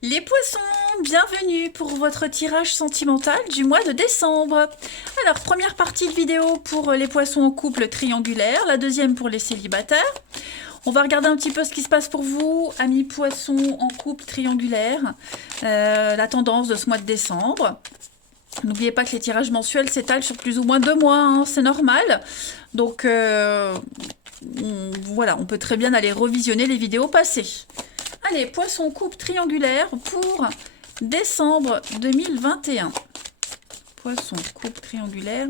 Les poissons, bienvenue pour votre tirage sentimental du mois de décembre. Alors, première partie de vidéo pour les poissons en couple triangulaire, la deuxième pour les célibataires. On va regarder un petit peu ce qui se passe pour vous, amis poissons en couple triangulaire, la tendance de ce mois de décembre. N'oubliez pas que les tirages mensuels s'étalent sur plus ou moins 2 mois, hein, c'est normal. Donc, voilà, on peut très bien aller revisionner les vidéos passées. Allez, poisson coupe triangulaire pour décembre 2021. Poisson coupe triangulaire,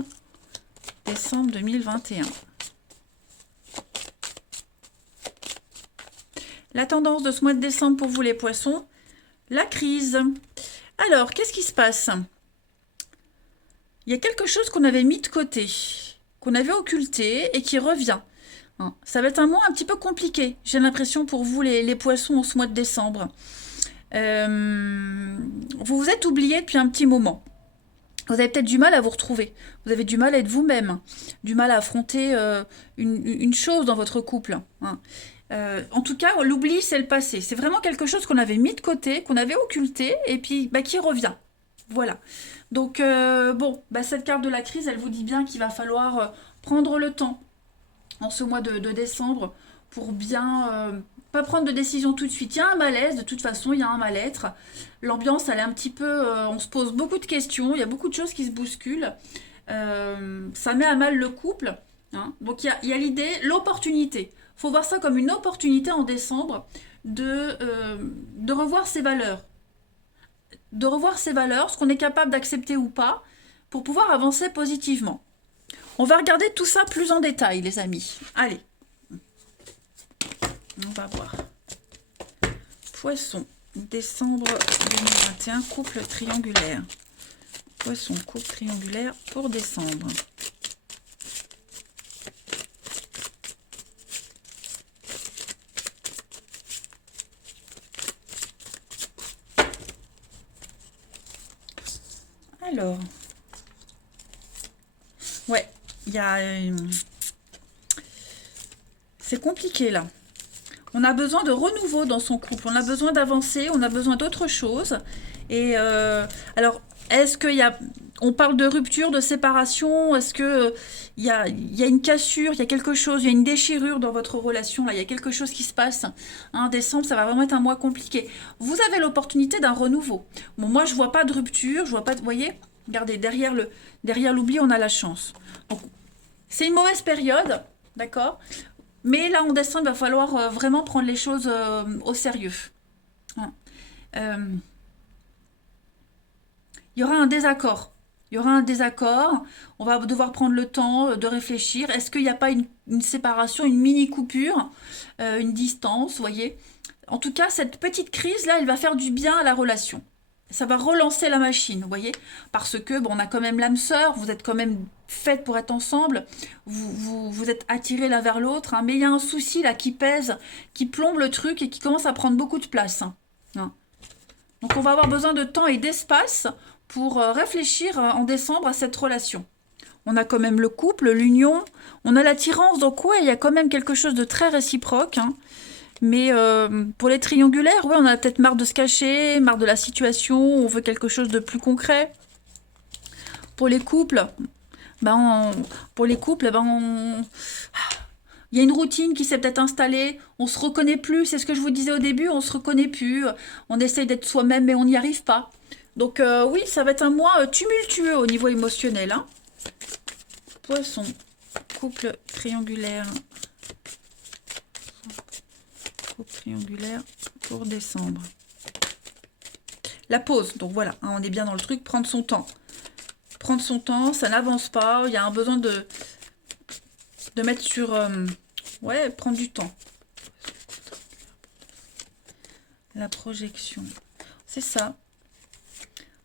décembre 2021. La tendance de ce mois de décembre pour vous les poissons, la crise. Alors, qu'est-ce qui se passe? Il y a quelque chose qu'on avait mis de côté, qu'on avait occulté et qui revient. Ça va être un mois un petit peu compliqué, j'ai l'impression pour vous les poissons en ce mois de décembre. Vous vous êtes oublié depuis un petit moment. Vous avez peut-être du mal à vous retrouver. Vous avez du mal à être vous-même. Du mal à affronter une chose dans votre couple. En tout cas, l'oubli, c'est le passé. C'est vraiment quelque chose qu'on avait mis de côté, qu'on avait occulté, et puis qui revient. Voilà. Donc, bon, cette carte de la crise, elle vous dit bien qu'il va falloir prendre le temps en ce mois de décembre pour bien pas prendre de décision tout de suite. Il y a un malaise, de toute façon, il y a un mal-être. L'ambiance, elle est un petit peu... on se pose beaucoup de questions, il y a beaucoup de choses qui se bousculent. Ça met à mal le couple. Donc il y a l'idée, l'opportunité. Il faut voir ça comme une opportunité en décembre de revoir ses valeurs. De revoir ses valeurs, ce qu'on est capable d'accepter ou pas, pour pouvoir avancer positivement. On va regarder tout ça plus en détail, les amis. Allez. On va voir. Poisson, décembre 2021, couple triangulaire. Poisson, couple triangulaire pour décembre. Alors. Ouais, il y a... c'est compliqué là. On a besoin de renouveau dans son couple, on a besoin d'avancer, on a besoin d'autre chose. Et alors, est-ce qu'il y a... On parle de rupture, de séparation, est-ce que il y a une cassure, il y a quelque chose, il y a une déchirure dans votre relation, là, il y a quelque chose qui se passe. Décembre, ça va vraiment être un mois compliqué. Vous avez l'opportunité d'un renouveau. Bon, moi, je vois pas de rupture, je vois pas de... Vous voyez, regardez, derrière l'oubli, on a la chance. Donc, c'est une mauvaise période, d'accord? Mais là, en décembre, il va falloir vraiment prendre les choses au sérieux. Hein. Euh, Il y aura un désaccord. Il y aura un désaccord. On va devoir prendre le temps de réfléchir. Est-ce qu'il n'y a pas une séparation, une mini coupure, une distance, vous voyez? En tout cas, cette petite crise-là, elle va faire du bien à la relation. Ça va relancer la machine, vous voyez? Parce que, bon, on a quand même l'âme sœur, vous êtes quand même faites pour être ensemble, vous êtes attirés l'un vers l'autre, mais il y a un souci là qui pèse, qui plombe le truc et qui commence à prendre beaucoup de place. Hein. Donc on va avoir besoin de temps et d'espace pour réfléchir en décembre à cette relation. On a quand même le couple, l'union, on a l'attirance, donc ouais, il y a quand même quelque chose de très réciproque. Mais pour les triangulaires, ouais, on a peut-être marre de se cacher, marre de la situation, on veut quelque chose de plus concret. Pour les couples, pour les couples, il y a une routine qui s'est peut-être installée, on se reconnaît plus, c'est ce que je vous disais au début, on se reconnaît plus, on essaye d'être soi-même mais on n'y arrive pas. Donc oui, ça va être un mois tumultueux au niveau émotionnel. Poisson, couple triangulaire. Couple triangulaire pour décembre. La pause, donc voilà, on est bien dans le truc, prendre son temps. Prendre son temps, ça n'avance pas, il y a un besoin de mettre sur... ouais, prendre du temps. La projection. C'est ça.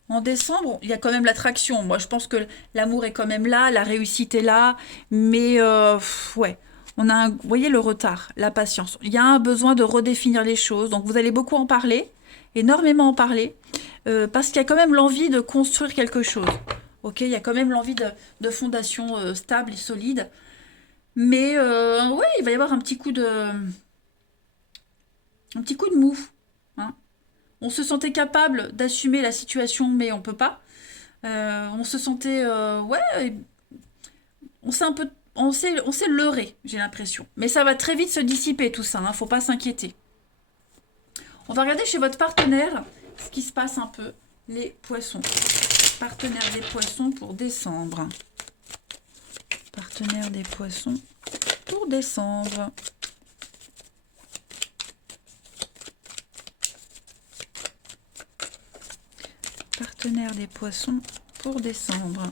En décembre, il y a quand même l'attraction. Moi, je pense que l'amour est quand même là, la réussite est là, mais ouais, on a, vous voyez le retard, la patience. Il y a un besoin de redéfinir les choses, donc vous allez beaucoup en parler, énormément en parler, parce qu'il y a quand même l'envie de construire quelque chose. Ok, il y a quand même l'envie de fondations stables et solides, mais ouais, il va y avoir un petit coup de mou. Hein. On se sentait capable d'assumer la situation, mais on peut pas. On se sentait... ouais, on s'est un peu... on s'est leurré, j'ai l'impression. Mais ça va très vite se dissiper tout ça, hein, faut pas s'inquiéter. On va regarder chez votre partenaire ce qui se passe un peu, les poissons. Partenaire des poissons pour décembre. Partenaire des poissons pour décembre. Partenaire des poissons pour décembre.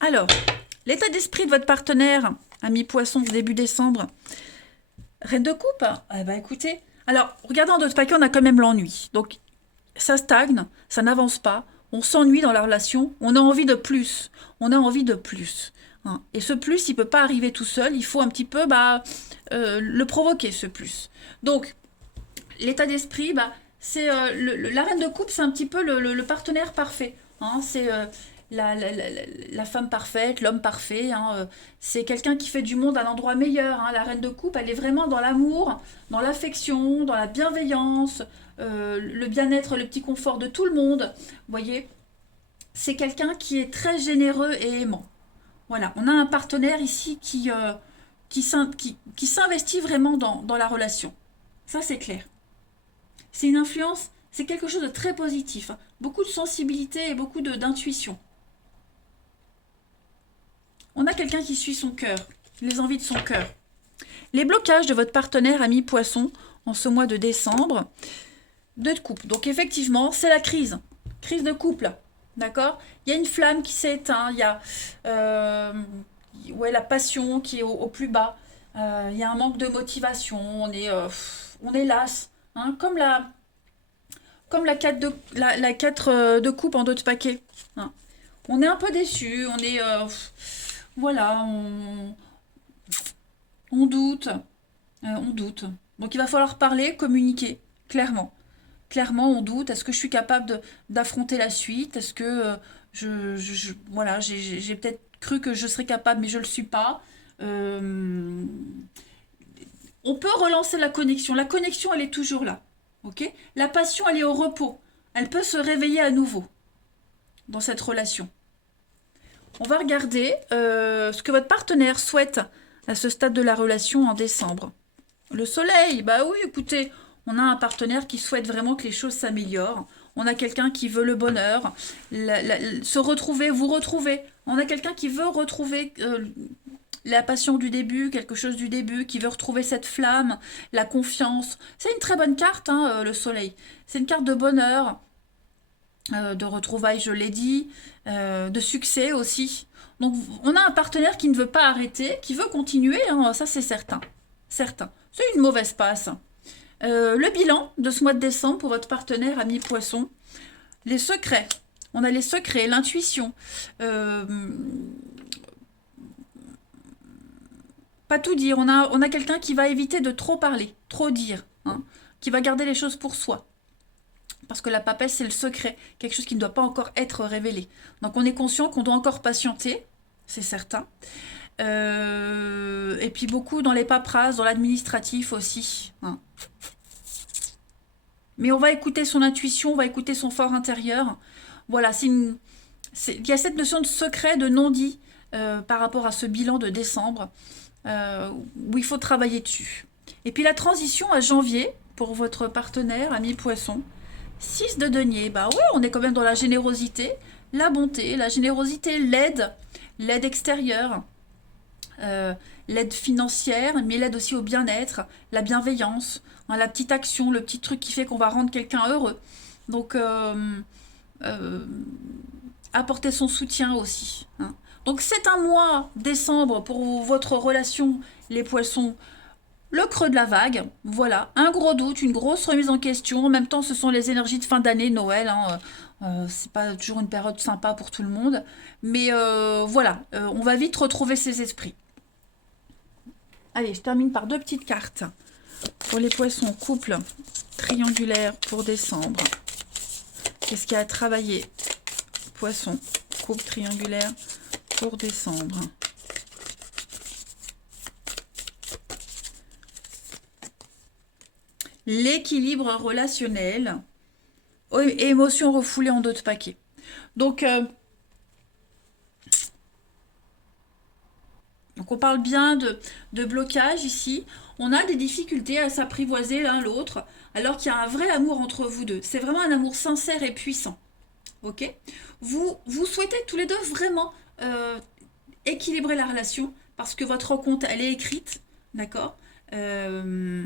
Alors, l'état d'esprit de votre partenaire, ami poisson, début décembre. Reine de coupe, eh ben écoutez. Alors, regardez en d'autres paquets, on a quand même l'ennui. Donc, ça stagne, ça n'avance pas, on s'ennuie dans la relation, on a envie de plus. On a envie de plus. Hein. Et ce plus, il ne peut pas arriver tout seul, il faut un petit peu le provoquer, ce plus. Donc, l'état d'esprit, c'est la reine de coupe, c'est un petit peu le partenaire parfait. Hein. C'est la femme parfaite, l'homme parfait. Hein. C'est quelqu'un qui fait du monde un endroit meilleur. Hein. La reine de coupe, elle est vraiment dans l'amour, dans l'affection, dans la bienveillance, le bien-être, le petit confort de tout le monde. Vous voyez, c'est quelqu'un qui est très généreux et aimant. Voilà, on a un partenaire ici qui s'investit vraiment dans la relation. Ça, c'est clair. C'est une influence, c'est quelque chose de très positif. Hein. Beaucoup de sensibilité et beaucoup d'intuition. On a quelqu'un qui suit son cœur, les envies de son cœur. Les blocages de votre partenaire ami poisson en ce mois de décembre, de couple. Donc effectivement, c'est la crise. Crise de couple. D'accord? Il y a une flamme qui s'est éteinte, il y a la passion qui est au plus bas, il y a un manque de motivation, on est las. Hein, comme la 4 de coupe en d'autres paquets. Hein. On est un peu déçu, on est... voilà, on doute. On doute. Donc il va falloir parler, communiquer, clairement. Clairement, on doute. Est-ce que je suis capable d'affronter la suite? Est-ce que voilà, j'ai peut-être cru que je serais capable, mais je ne le suis pas. On peut relancer la connexion. La connexion, elle est toujours là. Ok? La passion, elle est au repos. Elle peut se réveiller à nouveau dans cette relation. On va regarder ce que votre partenaire souhaite à ce stade de la relation en décembre. Le soleil, bah oui, écoutez, on a un partenaire qui souhaite vraiment que les choses s'améliorent. On a quelqu'un qui veut le bonheur, se retrouver, vous retrouver. On a quelqu'un qui veut retrouver la passion du début, quelque chose du début, qui veut retrouver cette flamme, la confiance. C'est une très bonne carte, hein, le soleil. C'est une carte de bonheur, de retrouvailles, je l'ai dit, de succès aussi. Donc on a un partenaire qui ne veut pas arrêter, qui veut continuer, hein, ça c'est certain. Certain. C'est une mauvaise passe. Le bilan de ce mois de décembre pour votre partenaire ami poisson. Les secrets. On a les secrets, l'intuition. Pas tout dire. On a quelqu'un qui va éviter de trop parler, trop dire. Hein, qui va garder les choses pour soi. Parce que la papesse, c'est le secret. Quelque chose qui ne doit pas encore être révélé. Donc on est conscient qu'on doit encore patienter. C'est certain. Et puis beaucoup dans les paperasses, dans l'administratif aussi. Hein. Mais on va écouter son intuition, on va écouter son fort intérieur. Voilà, il y a cette notion de secret, de non-dit par rapport à ce bilan de décembre, où il faut travailler dessus. Et puis la transition à janvier, pour votre partenaire, ami poisson, 6 de denier, bah ouais, on est quand même dans la générosité, la bonté, la générosité, l'aide extérieure, l'aide financière, mais l'aide aussi au bien-être, la bienveillance, hein, la petite action, le petit truc qui fait qu'on va rendre quelqu'un heureux. Donc, apporter son soutien aussi. Hein. Donc, c'est un mois, décembre, pour votre relation, les poissons, le creux de la vague. Voilà, un gros doute, une grosse remise en question. En même temps, ce sont les énergies de fin d'année, Noël. Hein. C'est pas toujours une période sympa pour tout le monde. Mais voilà, on va vite retrouver ses esprits. Allez, je termine par 2 petites cartes. Pour les poissons, couple triangulaire pour décembre. Qu'est-ce qu'il y a à travailler? Poisson, couple triangulaire pour décembre. l'équilibre relationnel et émotions refoulées en d'autres paquets. Donc, donc on parle bien de blocage ici. On a des difficultés à s'apprivoiser l'un l'autre, alors qu'il y a un vrai amour entre vous deux. C'est vraiment un amour sincère et puissant. Ok? Vous souhaitez tous les deux vraiment équilibrer la relation, parce que votre rencontre, elle est écrite, d'accord? Euh,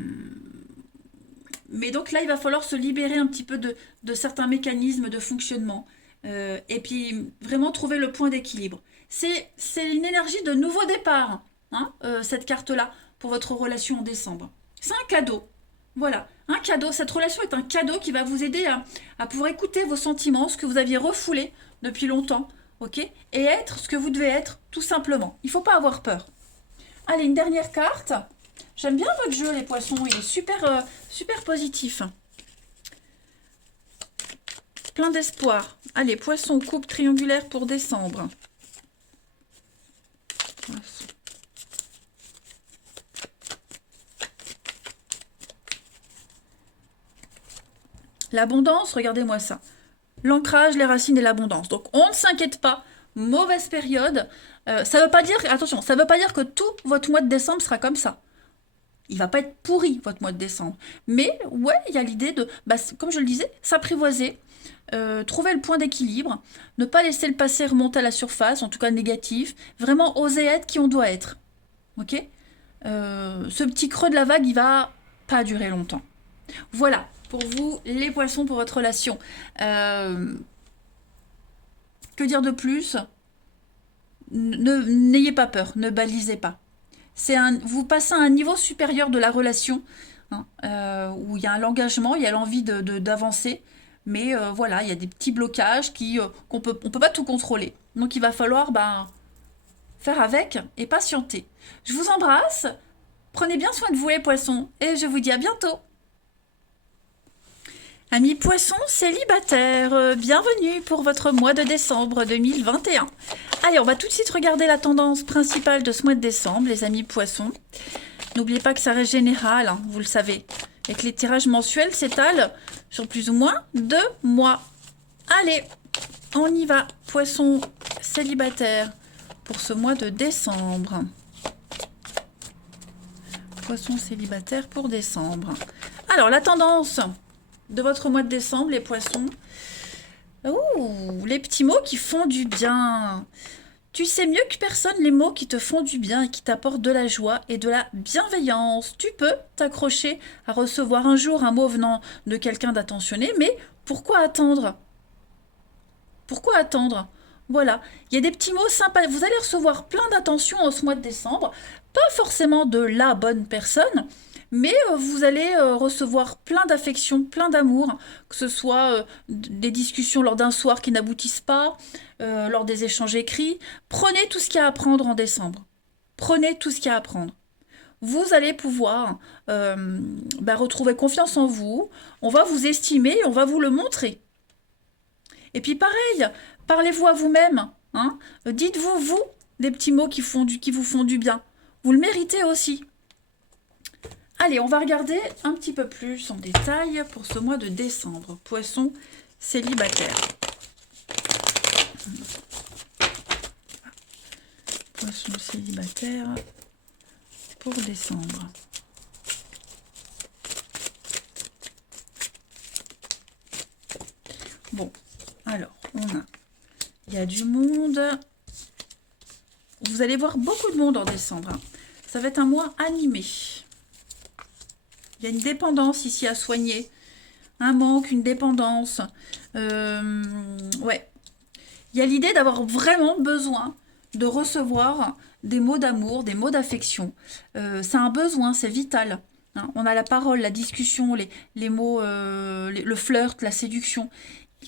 mais donc là, il va falloir se libérer un petit peu de certains mécanismes de fonctionnement. Et puis vraiment trouver le point d'équilibre. C'est une énergie de nouveau départ, hein, cette carte-là, pour votre relation en décembre. C'est un cadeau. Voilà, un cadeau. Cette relation est un cadeau qui va vous aider à pouvoir écouter vos sentiments, ce que vous aviez refoulé depuis longtemps, ok? Et être ce que vous devez être, tout simplement. Il ne faut pas avoir peur. Allez, une dernière carte. J'aime bien votre jeu, les poissons. Il est super, super positif. Plein d'espoir. Allez, poisson, coupe triangulaire pour décembre. Poisson. L'abondance, regardez-moi ça. L'ancrage, les racines et l'abondance. Donc, on ne s'inquiète pas. Mauvaise période. Ça veut pas dire, attention, ça veut pas dire que tout votre mois de décembre sera comme ça. Il va pas être pourri, votre mois de décembre. Mais, ouais, il y a l'idée de, bah, comme je le disais, s'apprivoiser, trouver le point d'équilibre, ne pas laisser le passé remonter à la surface, en tout cas négatif, vraiment oser être qui on doit être. Ok? Ce petit creux de la vague, il va pas durer longtemps. Voilà, pour vous, les poissons, pour votre relation. Que dire de plus? N'ayez pas peur, ne balisez pas. Vous passez à un niveau supérieur de la relation, hein, où il y a l'engagement, il y a l'envie d'avancer, mais voilà, il y a des petits blocages on peut pas tout contrôler. Donc il va falloir faire avec et patienter. Je vous embrasse, prenez bien soin de vous les poissons, et je vous dis à bientôt. Amis poissons célibataires, bienvenue pour votre mois de décembre 2021. Allez, on va tout de suite regarder la tendance principale de ce mois de décembre, les amis poissons. N'oubliez pas que ça reste général, hein, vous le savez, et que les tirages mensuels s'étalent sur plus ou moins 2 mois. Allez, on y va, poissons célibataires, pour ce mois de décembre. Poissons célibataires pour décembre. Alors, la tendance de votre mois de décembre, les poissons. Ouh, les petits mots qui font du bien. Tu sais mieux que personne les mots qui te font du bien et qui t'apportent de la joie et de la bienveillance. Tu peux t'accrocher à recevoir un jour un mot venant de quelqu'un d'attentionné, mais pourquoi attendre? Pourquoi attendre? Voilà, il y a des petits mots sympas. Vous allez recevoir plein d'attention en ce mois de décembre. Pas forcément de la bonne personne, mais vous allez recevoir plein d'affection, plein d'amour, que ce soit des discussions lors d'un soir qui n'aboutissent pas, lors des échanges écrits. Prenez tout ce qu'il y a à apprendre en décembre. Prenez tout ce qu'il y a à apprendre. Vous allez pouvoir retrouver confiance en vous. On va vous estimer, on va vous le montrer. Et puis pareil, parlez-vous à vous-même. Hein, dites-vous, vous, des petits mots qui vous font du bien. Vous le méritez aussi. Allez, on va regarder un petit peu plus en détail pour ce mois de décembre. Poisson célibataire. Poisson célibataire pour décembre. Bon, alors, il y a du monde. Vous allez voir beaucoup de monde en décembre. Hein. Ça va être un mois animé. Il y a une dépendance ici à soigner. Un manque, une dépendance. Ouais. Il y a l'idée d'avoir vraiment besoin de recevoir des mots d'amour, des mots d'affection. C'est un besoin, c'est vital. Hein. On a la parole, la discussion, les mots, le flirt, la séduction.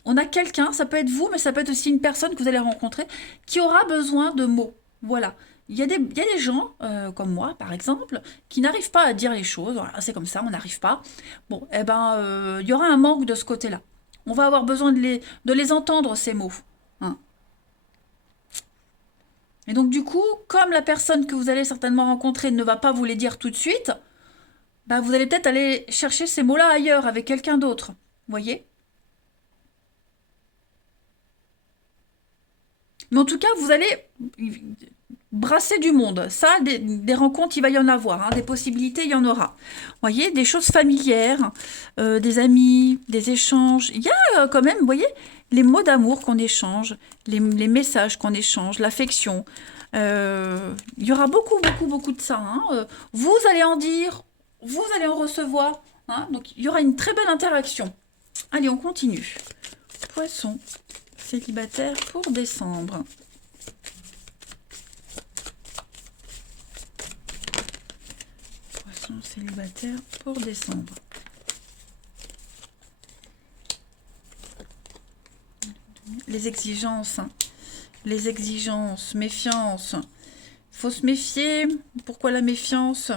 On a quelqu'un, ça peut être vous, mais ça peut être aussi une personne que vous allez rencontrer, qui aura besoin de mots. Voilà. Il y a des gens, comme moi, par exemple, qui n'arrivent pas à dire les choses. Voilà, c'est comme ça, on n'arrive pas. Bon, eh ben, il y aura un manque de ce côté-là. On va avoir besoin de les entendre, ces mots. Hein. Et donc, du coup, comme la personne que vous allez certainement rencontrer ne va pas vous les dire tout de suite, bah, vous allez peut-être aller chercher ces mots-là ailleurs, avec quelqu'un d'autre. Vous voyez? Mais en tout cas, vous allez brasser du monde. Ça, des rencontres, il va y en avoir. Hein, des possibilités, il y en aura. Vous voyez, des choses familières, des amis, des échanges. Il y a quand même, vous voyez, les mots d'amour qu'on échange, les messages qu'on échange, l'affection. Il y aura beaucoup, beaucoup, beaucoup de ça. Hein. Vous allez en dire, vous allez en recevoir. Hein, donc, il y aura une très belle interaction. Allez, on continue. Poisson célibataire pour décembre. Poisson célibataire pour décembre. Les exigences. Hein. Les exigences, méfiance. Il faut se méfier. Pourquoi la méfiance?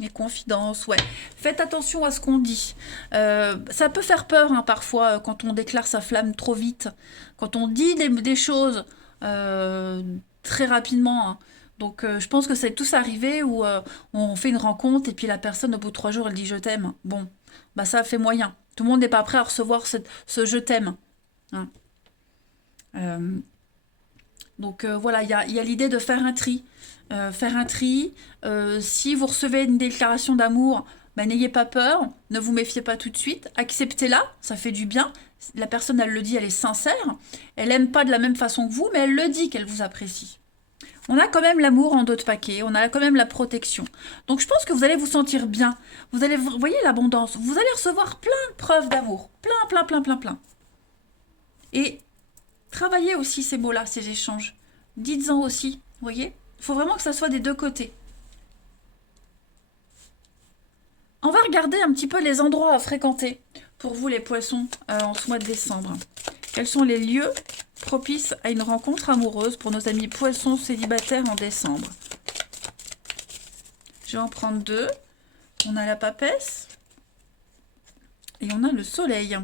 Les confidences, ouais. Faites attention à ce qu'on dit. Ça peut faire peur hein, parfois quand on déclare sa flamme trop vite. Quand on dit des choses très rapidement. Hein. Donc je pense que c'est tous arrivé où on fait une rencontre et puis la personne au bout de 3 jours elle dit je t'aime. Bon, bah ça fait moyen. Tout le monde n'est pas prêt à recevoir ce je t'aime. Hein. Euh, donc voilà, il y a l'idée de faire un tri. Faire un tri. Si vous recevez une déclaration d'amour, ben, n'ayez pas peur, ne vous méfiez pas tout de suite, acceptez-la, ça fait du bien. La personne, elle le dit, elle est sincère. Elle n'aime pas de la même façon que vous, mais elle le dit qu'elle vous apprécie. On a quand même l'amour en dos de paquet, on a quand même la protection. Donc je pense que vous allez vous sentir bien. Vous voyez l'abondance, vous allez recevoir plein de preuves d'amour. Plein, plein, plein, plein, plein. Et travaillez aussi ces mots-là, ces échanges. Dites-en aussi, vous voyez. Il faut vraiment que ça soit des deux côtés. On va regarder un petit peu les endroits à fréquenter pour vous les poissons en ce mois de décembre. Quels sont les lieux propices à une rencontre amoureuse pour nos amis poissons célibataires en décembre? Je vais en prendre deux. On a la papesse et on a le soleil.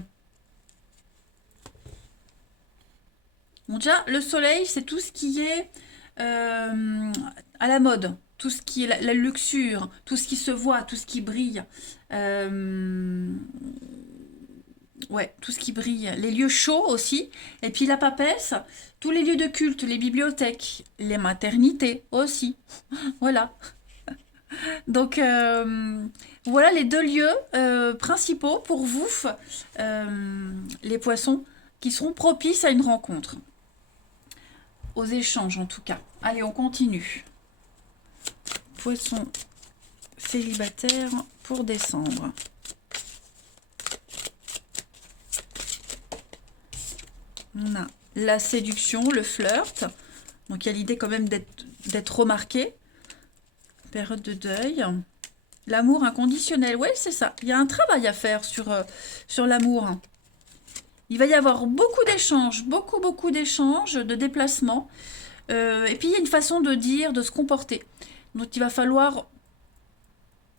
Bon, déjà, le soleil, c'est tout ce qui est à la mode, tout ce qui est la luxure, tout ce qui se voit, tout ce qui brille. Ouais, tout ce qui brille. Les lieux chauds aussi. Et puis la papesse, tous les lieux de culte, les bibliothèques, les maternités aussi. Voilà. Donc voilà les deux lieux principaux pour vous, les poissons, qui seront propices à une rencontre. Aux échanges en tout cas. Allez, on continue. Poisson célibataire pour décembre. On a la séduction, le flirt. Donc il y a l'idée quand même d'être remarqué. Période de deuil. L'amour inconditionnel. Oui, c'est ça. Il y a un travail à faire sur l'amour. Il va y avoir beaucoup d'échanges, beaucoup d'échanges, de déplacements. Et puis il y a une façon de dire, de se comporter. Donc il va falloir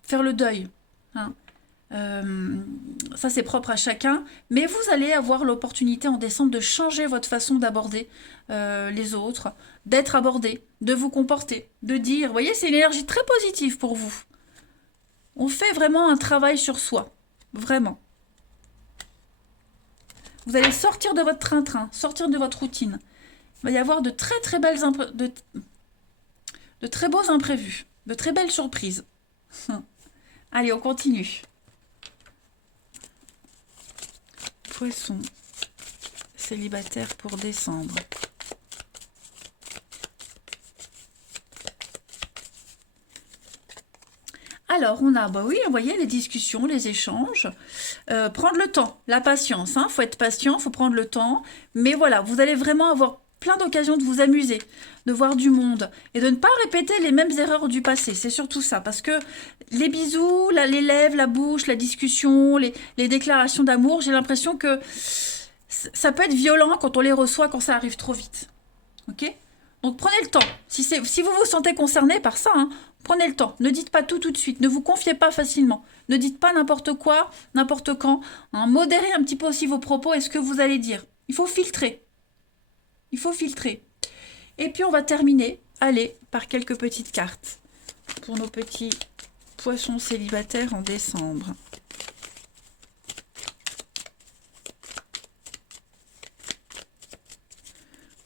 faire le deuil. Hein. Ça c'est propre à chacun. Mais vous allez avoir l'opportunité en décembre de changer votre façon d'aborder les autres, d'être abordé, de vous comporter, de dire. Vous voyez, c'est une énergie très positive pour vous. On fait vraiment un travail sur soi. Vraiment. Vous allez sortir de votre train-train, sortir de votre routine. Il va y avoir de très très belles de très beaux imprévus, de très belles surprises. Allez, on continue. Poisson célibataire pour décembre. Alors, on a, bah oui, vous voyez, les discussions, les échanges. Prendre le temps, la patience. Hein, faut être patient, faut prendre le temps. Mais voilà, vous allez vraiment avoir plein d'occasions de vous amuser, de voir du monde et de ne pas répéter les mêmes erreurs du passé. C'est surtout ça, parce que les bisous, les lèvres, la bouche, la discussion, les déclarations d'amour, j'ai l'impression que ça peut être violent quand on les reçoit, quand ça arrive trop vite. Ok? Donc prenez le temps. Si vous vous sentez concerné par ça, hein, prenez le temps. Ne dites pas tout de suite. Ne vous confiez pas facilement. Ne dites pas n'importe quoi, n'importe quand. Hein. Modérez un petit peu aussi vos propos et ce que vous allez dire. Il faut filtrer. Il faut filtrer. Et puis on va terminer, allez, par quelques petites cartes pour nos petits Poisson célibataire en décembre.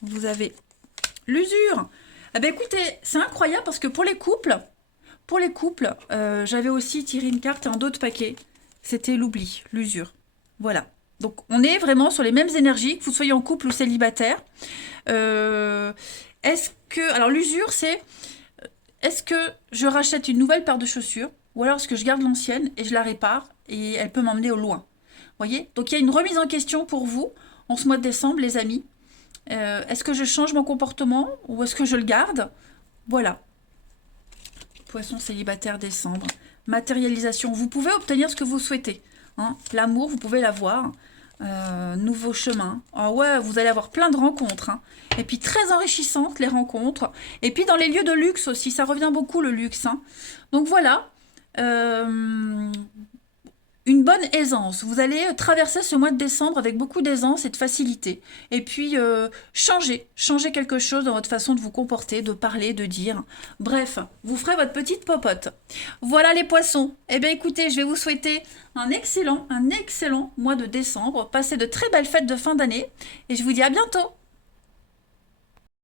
Vous avez l'usure. Ah ben écoutez, c'est incroyable parce que pour les couples, j'avais aussi tiré une carte en d'autres paquets. C'était l'oubli, l'usure. Voilà. Donc on est vraiment sur les mêmes énergies, que vous soyez en couple ou célibataire. Est-ce que... Alors l'usure, c'est... Est-ce que je rachète une nouvelle paire de chaussures ou alors est-ce que je garde l'ancienne et je la répare et elle peut m'emmener au loin? Voyez? Donc il y a une remise en question pour vous en ce mois de décembre, les amis. Est-ce que je change mon comportement ou est-ce que je le garde? Voilà. Poisson célibataire décembre. Matérialisation. Vous pouvez obtenir ce que vous souhaitez. Hein. L'amour, vous pouvez l'avoir. Nouveau chemin. Ah ouais, vous allez avoir plein de rencontres. Hein. Et puis très enrichissantes les rencontres. Et puis dans les lieux de luxe aussi. Ça revient beaucoup le luxe. Hein. Donc voilà. Une bonne aisance. Vous allez traverser ce mois de décembre avec beaucoup d'aisance et de facilité. Et puis, changer quelque chose dans votre façon de vous comporter, de parler, de dire. Bref, vous ferez votre petite popote. Voilà les poissons. Eh bien, écoutez, je vais vous souhaiter un excellent mois de décembre. Passez de très belles fêtes de fin d'année. Et je vous dis à bientôt.